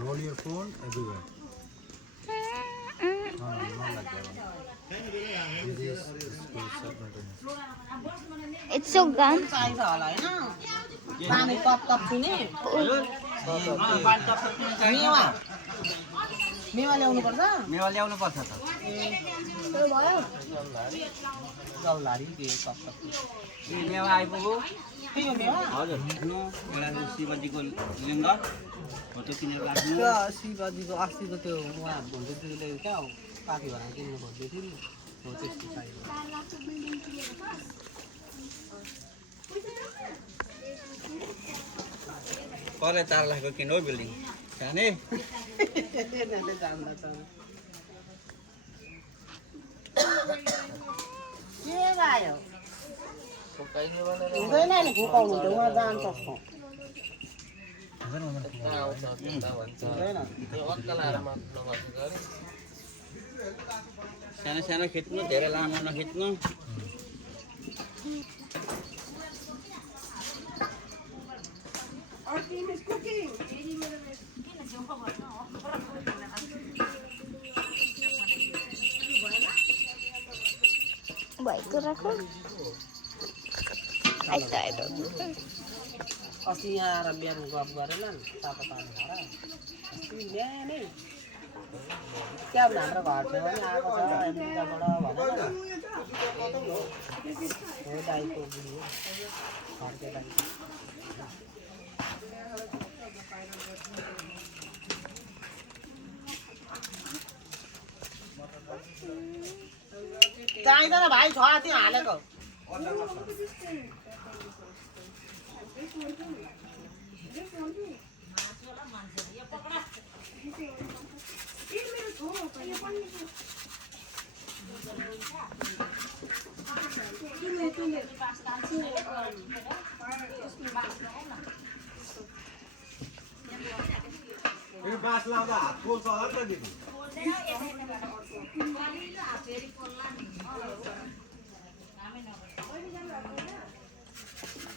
Roll your phone everywhere. No, not like that one. This is submarine. It's so gum. चाहिन्छ होला हैन पानी top top छुने मेवा मेवा ल्याउनु पर्छ मेवा ल्याउनु पर्छ त त्यो भयो जल्लारी के टप टप ए मेवा आइपुग्यो के हो मेवा हजुर हेर्नु एउटा शिवजीको लिङ्ग फोटो किनेर राख्नु त्यो शिवजीको अस्तिको त्यो उहाँ भन्दै त्यसले क्या पार्टी भनेर किन्नु भन्दै थियो नि हो त्यस्तो चाहियो कसले 4 लाखको किन्नु हो बिल्डिङ जाने नेले जान्दा छ के गायो हुँदैन नि घुकाउनु त उहाँ जान्छ सानो सानो खिच्नु धेरै लामो नखिच्नु भएको राखो अस्ति यहाँ आएर बिहान गफ गरेन तातो पानी खाएर बिहानै क्या हाम्रो घर छेउमा नि आएको छ अमेरिकाबाट भनेर हो दाइको बुढी हो घरको दाइ चाहिँदैन भाइ छ त्यो हालेको बास लाउँदा हात पोल्छ होला नि त दिदी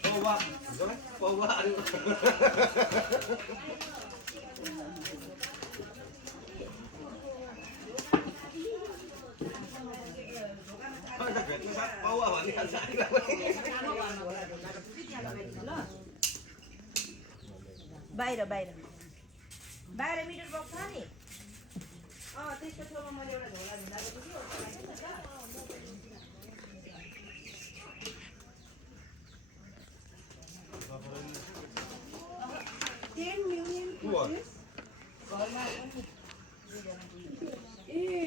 पौवा पौवा पौवा भनिहाल्छ बाहिर बाहिर बाहिर मिटर बक्स छ नि त्यसको छेउमा मैले एउटा झोला भिजाएको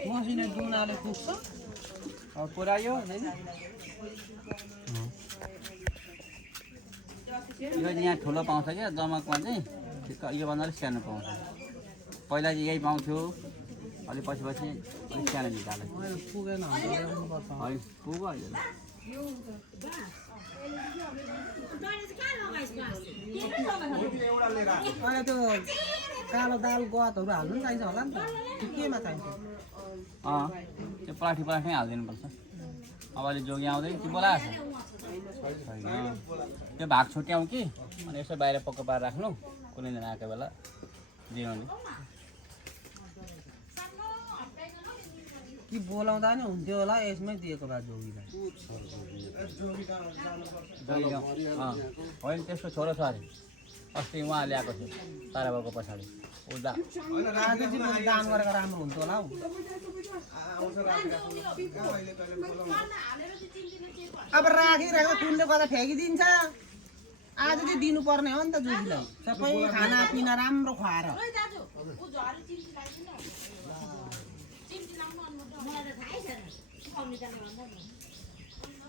मसिनो दुनाले पुग्छ पुऱ्यायो होइन यो यहाँ ठुलो पाउँछ क्या दमकमा चाहिँ योभन्दा अलिक सानो पाउँछ पहिला चाहिँ यही पाउँथ्यो अलिक पछि पछि अलिक सानो निकाल्यो पुगेन होइन पुग्यो अहिले अहिले त्यो कालो दाल गतहरू हाल्नु पनि चाहिन्छ होला नि त त्यो केमा चाहिन्छ त्यो पराठीमै हालिदिनुपर्छ अब अहिले जोगी आउँदै त्यो बोलाएको छ त्यो भाग छुट्याउँ कि अनि यसो बाहिर पक्का पारेर राख्नु कुनै दिन आएको बेला दिनु कि बोलाउँदा नि हुन्थ्यो होला यसमै दिएको भए जोगीलाई होइन त्यसको छोरो छ अरे अस्ति उहाँ ल्याएको थियो ताराबाको पछाडि उदा दान गरेको राम्रो हुन्थ्यो होला हौ अब राखिराख्दा कुनले गर्दा फ्याँकिदिन्छ आज चाहिँ दिनुपर्ने हो नि त जोगीलाई सबै खानापिना राम्रो खुवाएर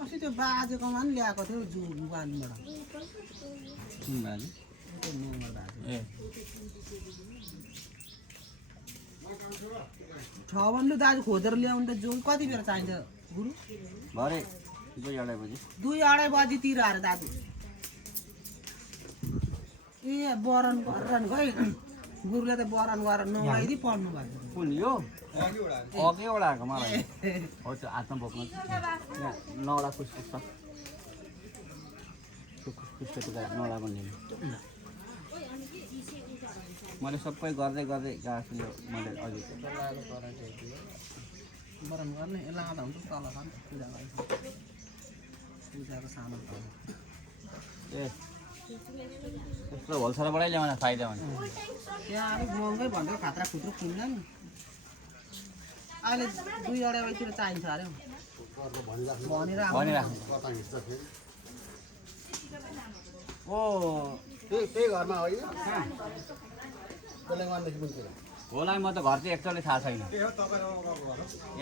अस्ति त्यो बाजेकोमा पनि ल्याएको थियो जुवानबाट ए छ भन्नु दाजु खोजेर ल्याउनु त जुन कति बेर चाहिन्छ गुरु भरे 2-2:30 बजी 2-2:30 बजीतिर अरे दाजु ए बरन गरेर गए गुरुले त बरन गरेर नौलाइदि पढ्नु भएको कुन यो अघि ओडाको मलाई हो त्यो हातमा बोक्नु 9 कुछ त्यसको टिका नला बनिदिनु मैले सबै गर्दै गर्दै गएको छु यो मैले अघि लानु पर्छ बरम गर्ने यसलाई आउँदा हुन्छ तल छ नि पूजा गर्छ पूजाको सामान छ ए यस्तो होलसेलबाटै ल्याउन फाइदा हुन्छ त्यहाँ अलिक महँगै भनेर खात्रा खुत्रो किन्दा नि अहिले 2-2.5 बजीतिर चाहिन्छ अरे भनिराख्नु ओ त्यही घरमा होइन बेलैमानदेखि पनि होला म त घर चाहिँ एक्चुअली थाहा छैन ए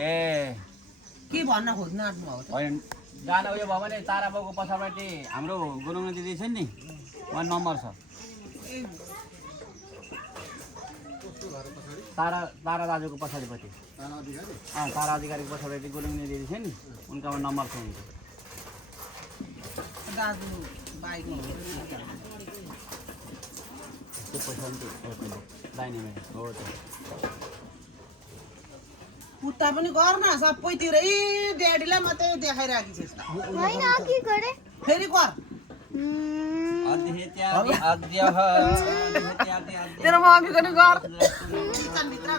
के भन्न खोज्नु आँट्नु अब होइन जान उयो भयो भने तारा बाउको पछाडि हाम्रो गुरुङ दिदी छ नि उहाँ नम्बर छ तारा दाजुको पछाडिपट्टि तारा अधिकारीको पछाडि गुरुङ दिदी छ नि उनकोमा नम्बर छ उनको दाजु बाइकमा त्यो पैसा दाहिने हो त पुत्ता पनि गर्न सबैतिर ए ड्याडीलाई मात्रै देखाइराखी छ होइन अघि गरे फेरि गर तेरो मम्मी पनि गर किचनभित्र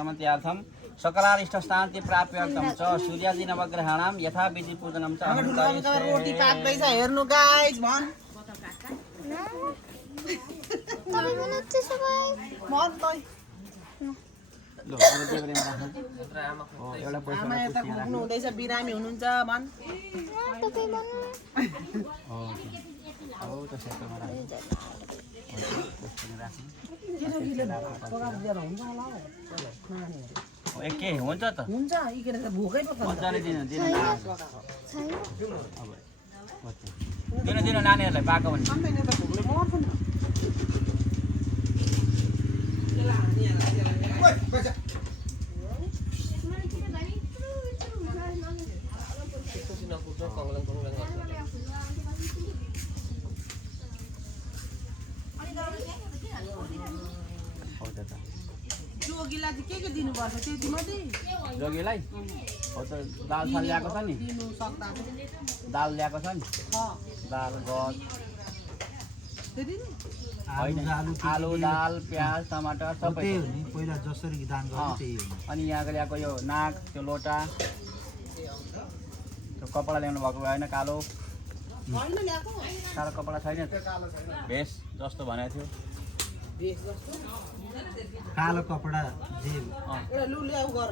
समत्यार्थम सकलारिष्ट शान्ति प्राप्यर्थम च सूर्यादि नवग्रहाणां यथा विधि पूजनम च रोटी पाक्दैछ हेर्नु गाइस भन तपाईँ बनाउँछु सबै मन तै ल अब देब्रेमा राख्नु एउटा पैसा आमा यता पुग्नु हुँदैछ बिरामी हुनुहुन्छ भन तपाईँ भन्नु हो त सेटमा राख्नु एक के हुन्छ त हुन्छ इकेर त भोकै पो मजाले दिनु छैन दिनु नानीहरूलाई पाएको भने खाँदैन त भोकले मर्छ नि जोगीलाई चाहिँ के दिनुपर्छ त्यति मात्रै जोगीलाई हो त दाल साल ल्याएको छ नि दिनु सक्दा दाल ल्याएको छ नि दाल गद त्यति नि होइन आलु दाल प्याज टमाटर सबै त्यही हो नि पहिला जसरी दान गर्यो त्यही हो अनि यहाँको ल्याएको यो नाक त्यो लोटा त्यो कपडा ल्याउनु भएको होइन कालो होइन ल्याएको साह्रो कपडा छैन भेष जस्तो भनेको थियो भेष जस्तो कालो कपडा जे एउटा लु ल्याउ गर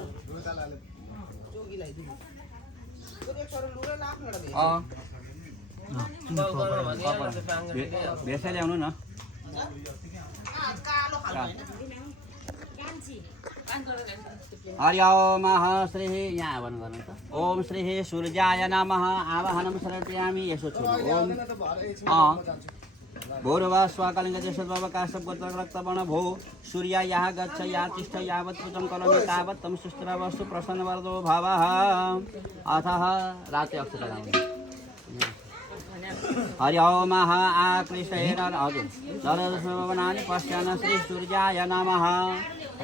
जोगीलाई दिनु एक सरो लु र लाख न भेष भेषै ल्याउनु न कालो खालको हैन हरि ओम श्री यहाँ भन्नु गर्नु त ओम श्री सूर्याय नमः आवाहनं समर्पयामि यसो छु ओम भूर्वा स्वाकलिङ्गदेशद्भवकाशब्गोत्ररक्तवर्ण भो सूर्या यः गच्छ या तिष्ठ यावत् पूजं करोमि तावत् तं सुस्त्रवस्तु प्रसन्नवरदो भवः अथः राते अक्षता हरि ओम आकृष्टेन हजुर नरदशवनानि पश्यान श्री सूर्याय नमः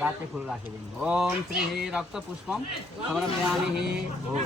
राते फुल राखिदिनु ओम श्री रक्तपुष्पम समर्पयामि हो